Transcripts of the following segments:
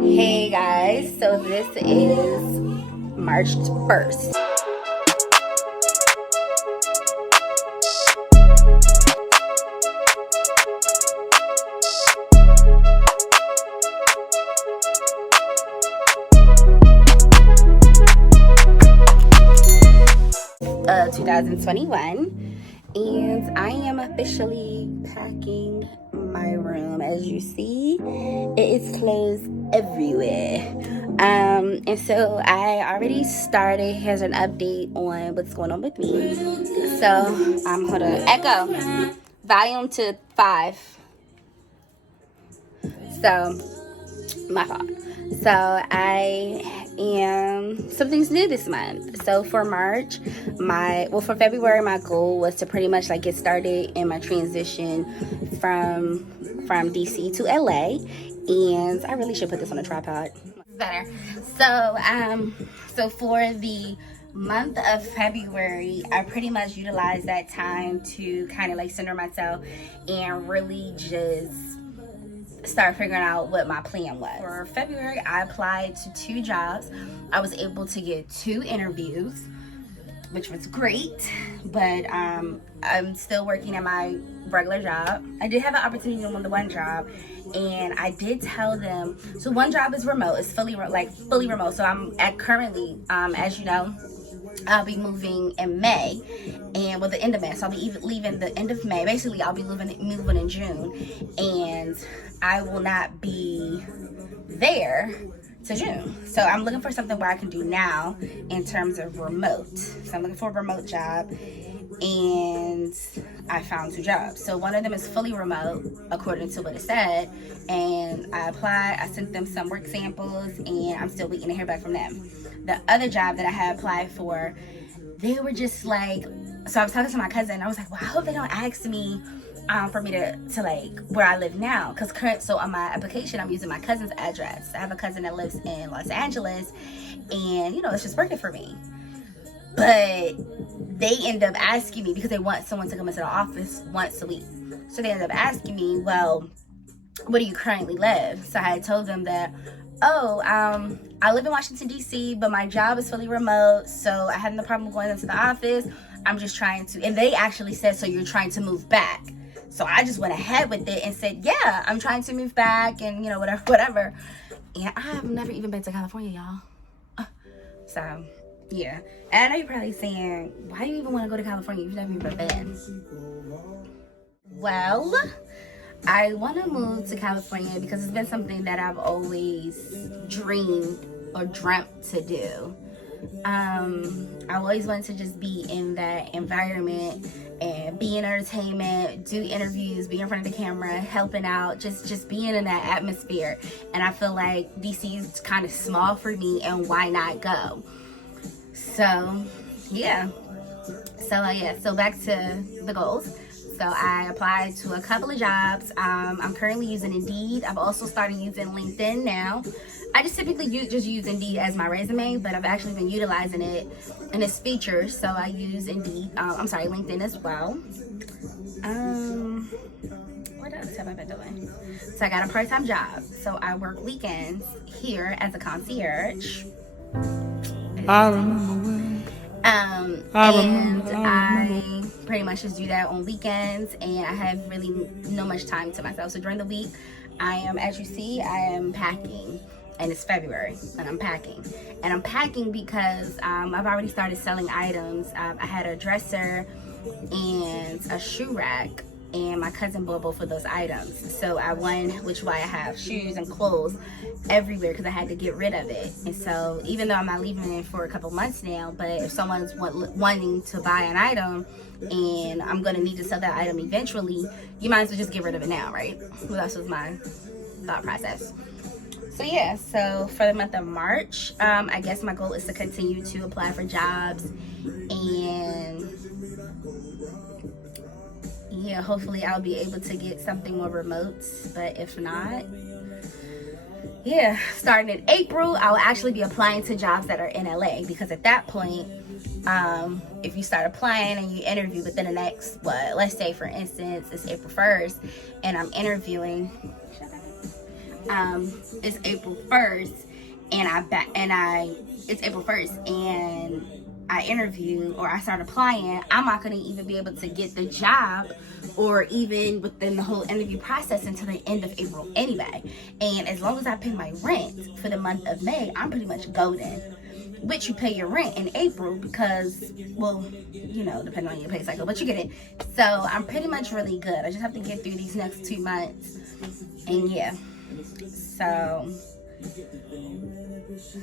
Hey guys, so this is March 1st. Of 2021, and I am officially packing my room. As you see, it is clothes everywhere. And so I already started. Here's an update on what's going on with me. So hold on, echo volume to 5. So my fault. So something's new this month. So for March, for February, my goal was to pretty much like get started in my transition from DC to LA. And I really should put this on a tripod. Better. So for the month of February, I pretty much utilized that time to kind of like center myself and really just start figuring out what my plan was. For February, I applied to 2 jobs. I was able to get 2 interviews, which was great, but I'm still working at my regular job. I did have an opportunity on the one job, and I did tell them, so one job is remote, it's fully remote. So I'm currently, as you know, I'll be moving in May, and the end of May. So I'll be leaving the end of May. Basically, I'll be moving in June, and I will not be there to June. So I'm looking for something where I can do now in terms of remote. So I'm looking for a remote job, and I found 2 jobs. So one of them is fully remote, according to what it said, and I applied. I sent them some work samples, and I'm still waiting to hear back from them. The other job that I had applied for, they were just like, so I was talking to my cousin, and I was like, well, I hope they don't ask me for me to like where I live now, because so on my application I'm using my cousin's address. I have a cousin that lives in Los Angeles, and it's just working for me. But they end up asking me, because they want someone to come into the office once a week, so they end up asking me, well, where do you currently live? So I had told them that, I live in Washington, D.C., but my job is fully remote, so I have no problem going into the office. I'm just trying to, and they actually said, so you're trying to move back. So I just went ahead with it and said, yeah, I'm trying to move back, and whatever. And I have never even been to California, y'all. So, yeah. And I know you're probably saying, why do you even want to go to California? You've never even been. Well, I want to move to California because it's been something that I've always dreamed or dreamt to do. I always wanted to just be in that environment and be in entertainment, do interviews, be in front of the camera, helping out, just being in that atmosphere. And I feel like DC is kind of small for me, and why not go? So, yeah. So back to the goals. So I applied to a couple of jobs. I'm currently using Indeed. I've also started using LinkedIn now. I just typically use Indeed as my resume, but I've actually been utilizing it in its features. So I use LinkedIn as well. What else have I been doing? So I got a part-time job. So I work weekends here as a concierge. I remember when. I pretty much just do that on weekends, and I have really no much time to myself. So during the week, as you see, I am packing, and it's February, and I'm packing. And I'm packing because I've already started selling items. I had a dresser and a shoe rack, and my cousin bought both of those items. So I won, which is why I have shoes and clothes everywhere, because I had to get rid of it. And so even though I'm not leaving it for a couple months now, but if someone's wanting to buy an item and I'm going to need to sell that item eventually, you might as well just get rid of it now, right? Well, that was my thought process. So yeah, so for the month of March, I guess my goal is to continue to apply for jobs, and yeah, hopefully I'll be able to get something more remote. But if not, yeah, starting in April, I'll actually be applying to jobs that are in LA, because at that point, if you start applying and you interview within the next, let's say for instance, it's April 1st, and I'm interviewing it's April 1st, and it's April 1st, and I interview or I start applying, I'm not going to even be able to get the job or even within the whole interview process until the end of April anyway. And as long as I pay my rent for the month of May, I'm pretty much golden. Which you pay your rent in April because, well, you know, depending on your pay cycle, but you get it. So I'm pretty much really good. I just have to get through these next 2 months. And yeah. So,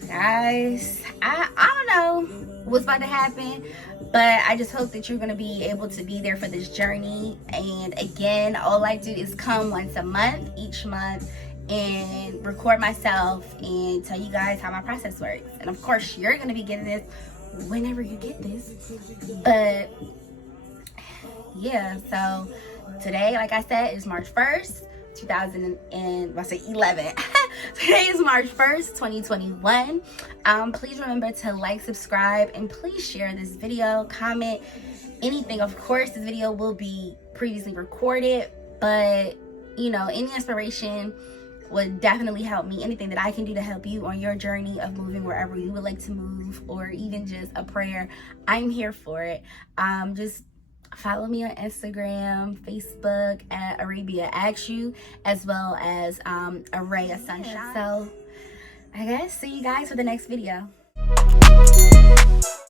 guys, I don't know what's about to happen, but I just hope that you're going to be able to be there for this journey. And again, all I do is come once a month, each month, and record myself and tell you guys how my process works. And of course, you're going to be getting this whenever you get this. But yeah, so today, like I said, is March 1st. 2011. Today is March 1st, 2021. Please remember to like, subscribe, and please share this video, comment, anything. Of course, this video will be previously recorded, but you know, any inspiration would definitely help me. Anything that I can do to help you on your journey of moving wherever you would like to move, or even just a prayer, I'm here for it. Just follow me on Instagram, Facebook at Arabia Asks You, as well as Araya Sunshine. So I guess see you guys for the next video.